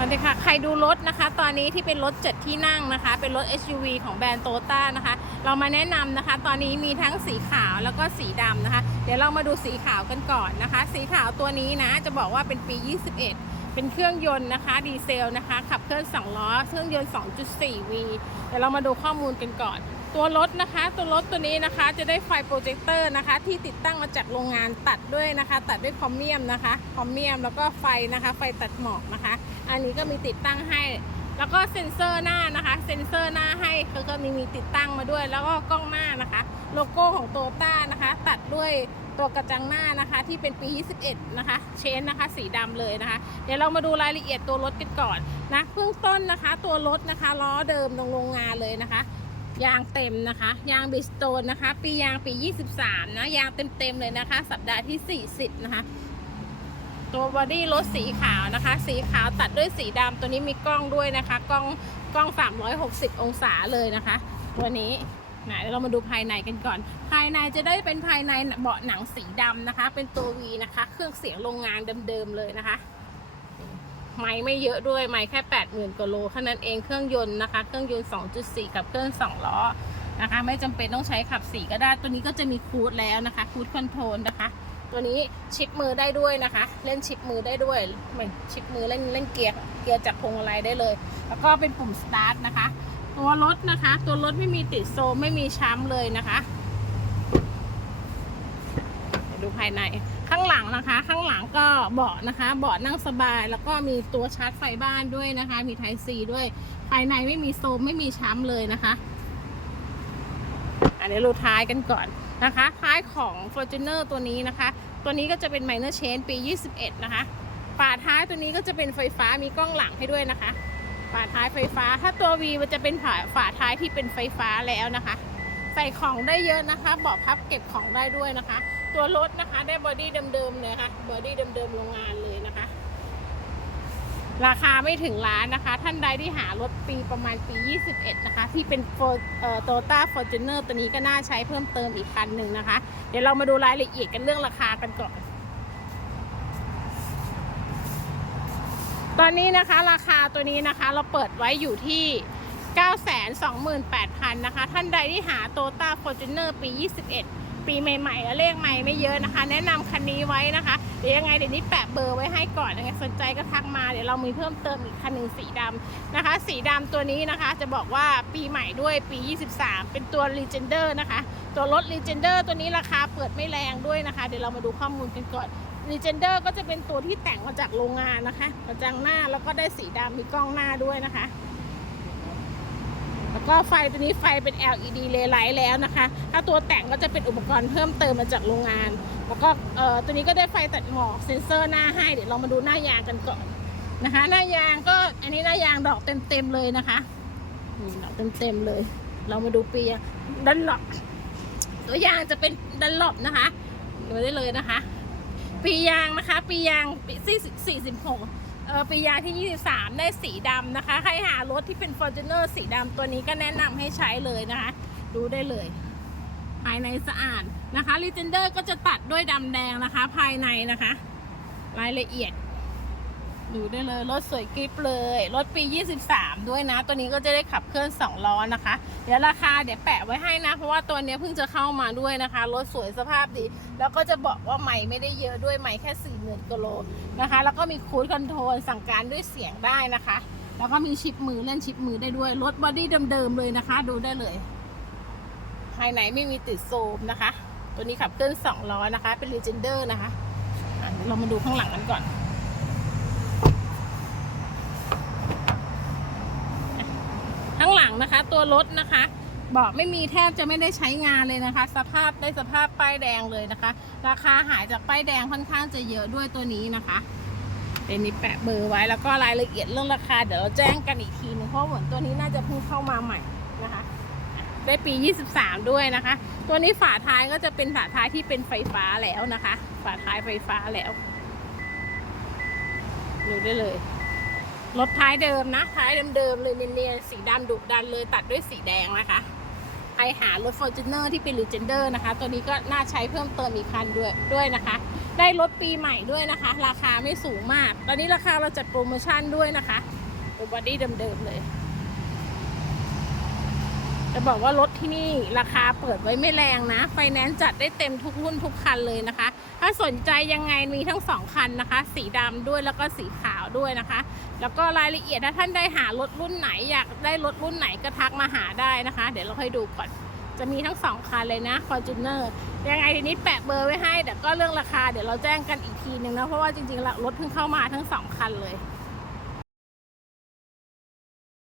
สวัสดีค่ะ ใครดูรถนะคะ ตอนนี้ที่เป็นรถเจ็ดที่นั่งนะคะ เป็นรถ SUV ของแบรนด์โตต้านะคะ เรามาแนะนำนะคะ ตอนนี้มีทั้งสีขาวแล้วก็สีดำนะคะ เดี๋ยวเรามาดูสีขาวกันก่อนนะคะ สีขาวตัวนี้นะ จะบอกว่าเป็นปี 21 เป็นเครื่องยนต์นะคะ ดีเซลนะคะ ขับเคลื่อน2ล้อ เครื่องยนต์ 2.4V เดี๋ยวเรามาดูข้อมูลกันก่อน ตัวรถนะคะ ตัวรถตัวนี้นะคะ จะได้ไฟโปรเจคเตอร์นะคะ ที่ติดตั้งมาจากโรงงานตัดด้วยนะคะ ตัดด้วยคอมเมียมนะคะคอมเมียมแล้วก็ไฟนะคะ ไฟตัดหมอกนะคะ อันนี้ก็มีติดตั้งให้ แล้วก็เซ็นเซอร์หน้านะคะ เซ็นเซอร์หน้าให้เขาก็มีมีติดตั้งมาด้วย แล้วก็กล้องหน้านะคะ โลโก้ของโตต้านะคะ ตัดด้วยตัวกระจังหน้านะคะที่เป็นปี 21 นะคะ เชนนะคะ สีดำเลยนะคะ เดี๋ยวเรามาดูรายละเอียดตัวรถกันก่อนนะเบื้องต้นนะคะ ตัวรถนะคะล้อเดิมตรงโรงงานเลยนะคะ ยางเต็มนะคะ ยางบิสโตนนะคะ ปียางปี 23 นะ ยางเต็มๆเลยนะคะ สัปดาห์ที่ 40 นะคะ ตัวบอดี้รถสีขาวนะคะ สีขาวตัดด้วยสีดำตัวนี้มีกล้องด้วยนะคะ กล้องกล้อง 360 องศาเลยนะคะ ตัวนี้ไหนเดี๋ยวเรามาดูภายในกันก่อน ภายในจะได้เป็นภายในเบาะหนังสีดำนะคะ เป็นตัว V นะคะ เครื่องเสียงโรงงานเดิมๆเลยนะคะ ไม่ไม่เยอะด้วยไม่แค่ 80,000กว่าโลแค่นั้นเองเครื่องยนต์นะคะ เครื่องยนต์ 2.4 กับเครื่อง 2 ล้อนะคะ ไม่จำเป็นต้องใช้ขับ4ก็ได้ ตัวนี้ก็จะมีคูดแล้วนะคะคูดคอนโทรลนะคะ ตัวนี้ชิปมือได้ด้วยนะคะ เล่นชิปมือได้ด้วยเหมือนชิปมือเล่นเล่นเกียร์เกียร์จากพวงมาลัยได้เลย แล้วก็เป็นปุ่มสตาร์ทนะคะ ตัวรถนะคะ ตัวรถไม่มีติดโซมไม่มีช้ำเลยนะคะ ดูภายใน ข้างหลังนะคะ ข้างหลังก็เบาะนะคะ เบาะนั่งสบาย แล้วก็มีตัวชาร์จไฟบ้านด้วยนะคะ มีไทซีด้วย ภายในไม่มีโซมไม่มีช้ำเลยนะคะ อันนี้เราท้ายกันก่อนนะคะ ท้ายของ Fortuner ตัวนี้นะคะ ตัวนี้ก็จะเป็น Minor Change ปี 21 นะคะฝาท้ายตัวนี้ก็จะเป็นไฟฟ้ามีกล้องหลังให้ด้วยนะคะฝาท้ายไฟฟ้า ถ้าตัว V มันจะเป็นฝาฝาท้ายที่เป็นไฟฟ้าแล้วนะคะ ใส่ของได้เยอะนะคะ เบาะพับเก็บของได้ด้วยนะคะ ตัวรถนะคะ ได้บอดี้เดิมๆเลยค่ะบอดี้เดิมๆโรงงานเลยนะคะ ราคาไม่ถึงล้านนะคะ ท่านใดที่หารถปีประมาณปี 21 นะคะ ที่เป็นโฟเอ่อโตต้าฟอร์จูเนอร์ตัวนี้ก็น่าใช้เพิ่มเติมอีกคันหนึ่งนะคะ เดี๋ยวเรามาดูรายละเอียดกันเรื่องราคากันก่อนตอนนี้นะคะ ราคาตัวนี้นะคะ เราเปิดไว้อยู่ที่ 928,000 นะคะ ท่านใดที่หา t o ต้า Fortuner ปี 21 ปีใหม่ๆแล้วเลขใหม่ไม่เยอะนะคะ แนะนำคันนี้ไว้นะคะเดี๋ยวยังไงเดี๋ยวนี้แปะเบอร์ไว้ให้ก่อนยังไงสนใจก็ทักมาเดี๋ยวเรามีเพิ่มเติมอีกคันหนึ่งสีดำนะคะ สีดำตัวนี้นะคะ จะบอกว่าปีใหม่ด้วยปี 23 เป็นตัว Legender นะคะ ตัวรถ Legender ตัวนี้ราคาเปิดไม่แรงด้วยนะคะ เดี๋ยวเรามาดูข้อมูลกันก่อน Legender ก็จะเป็นตัวที่แต่งมาจากโรงงานนะคะกระจังหน้าแล้วก็ได้สีดำมีกล้องหน้าด้วยนะคะ แล้วก็ไฟตัวนี้ไฟเป็น LED เลไลท์แล้วนะคะ ถ้าตัวแต่งก็จะเป็นอุปกรณ์เพิ่มเติมมาจากโรงงาน แล้วก็ตัวนี้ก็ได้ไฟตัดหมอกเซ็นเซอร์หน้าให้ เดี๋ยวเรามาดูหน้ายางกันก่อนนะคะ หน้ายางก็อันนี้หน้ายางดอกเต็มๆเลยนะคะนี่ดอกเต็มๆเลย เรามาดูปีดันหลบตัวยางจะเป็นดันหลบนะคะดูได้เลยนะคะ ปียางนะคะ ปียางปีสี่สิบหก เออปียาที่ 23 ได้สีดำนะคะ ใครหารถที่เป็น Fortuner สีดำตัวนี้ก็แนะนำให้ใช้เลยนะคะ ดูได้เลย ภายในสะอาดนะคะ l e g e n d e r ก็จะตัดด้วยดำแดงนะคะ ภายในนะคะ รายละเอียด ดูได้เลยรถสวยกริปเลย รถปี 23 ด้วยนะ ตัวนี้ก็จะได้ขับเคลื่อน2ล้อนะคะ เดี๋ยวราคาเดี๋ยวแปะไว้ให้นะ เพราะว่าตัวนี้เพิ่งจะเข้ามาด้วยนะคะ รถสวยสภาพดี แล้วก็จะบอกว่าใหม่ไม่ได้เยอะด้วยใหม่แค่4 0,000กิโลนะคะ แล้วก็มีคูดคอนโทรลสั่งการด้วยเสียงได้นะคะ แล้วก็มีชิปมือเล่นชิปมือได้ด้วย รถบอดี้เดิมๆเลยนะคะ ดูได้เลย ภายในไม่มีติดโซมนะคะ ตัวนี้ขับเคลื่อน2ล้อนะคะ เป็น Legender นะคะเรามาดูข้างหลังกันก่อน ข้างหลัง นะคะ ตัวรถนะคะเบาะไม่มีแทบจะไม่ได้ใช้งานเลยนะคะ สภาพได้สภาพป้ายแดงเลยนะคะ ราคาหายจากป้ายแดงค่อนข้างจะเยอะด้วยตัวนี้นะคะเดี๋ยวนี้แปะเบอร์ไว้แล้วก็รายละเอียดเรื่องราคาเดี๋ยวเราแจ้งกันอีกทีนึงเพราะเหมือนตัวนี้น่าจะเพิ่งเข้ามาใหม่นะคะ ได้ปี 23 ด้วยนะคะ ตัวนี้ฝาท้ายก็จะเป็นฝาท้ายที่เป็นไฟฟ้าแล้วนะคะ ฝาท้ายไฟฟ้าแล้วดูได้เลย รถท้ายเดิมนะ ท้ายเดิมๆเลยเนียนๆสีดำดุดันเลยตัดด้วยสีแดงนะคะรหารถ Fortuner ที่เป็น Legender นะคะ ตัวนี้ก็น่าใช้เพิ่มเติมอีกคันด้วยด้วยนะคะ ได้รถปีใหม่ด้วยนะคะ ราคาไม่สูงมาก ตอนนี้ราคาเราจัดโปรโมชั่นด้วยนะคะดูบอดี้เดิมๆเลย จะบอกว่ารถที่นี่ราคาเปิดไว้ไม่แรงนะ ไฟแนนซ์จัดได้เต็มทุกรุ่นทุกคันเลยนะคะ ถ้าสนใจยังไงมีทั้งสองคันนะคะ สีดำด้วยแล้วก็สีขาวด้วยนะคะ แล้วก็รายละเอียดถ้าท่านได้หารถรุ่นไหนอยากได้รถรุ่นไหนก็ทักมาหาได้นะคะ เดี๋ยวเราค่อยดูก่อนจะมีทั้งสองคันเลยนะ Fortuner ยังไงทีนี้แปะเบอร์ไว้ให้แต่ก็เรื่องราคาเดี๋ยวเราแจ้งกันอีกทีนึงนะ เพราะว่าจริงๆล้วรถเพิ่งเข้ามาทั้งสองคันเลย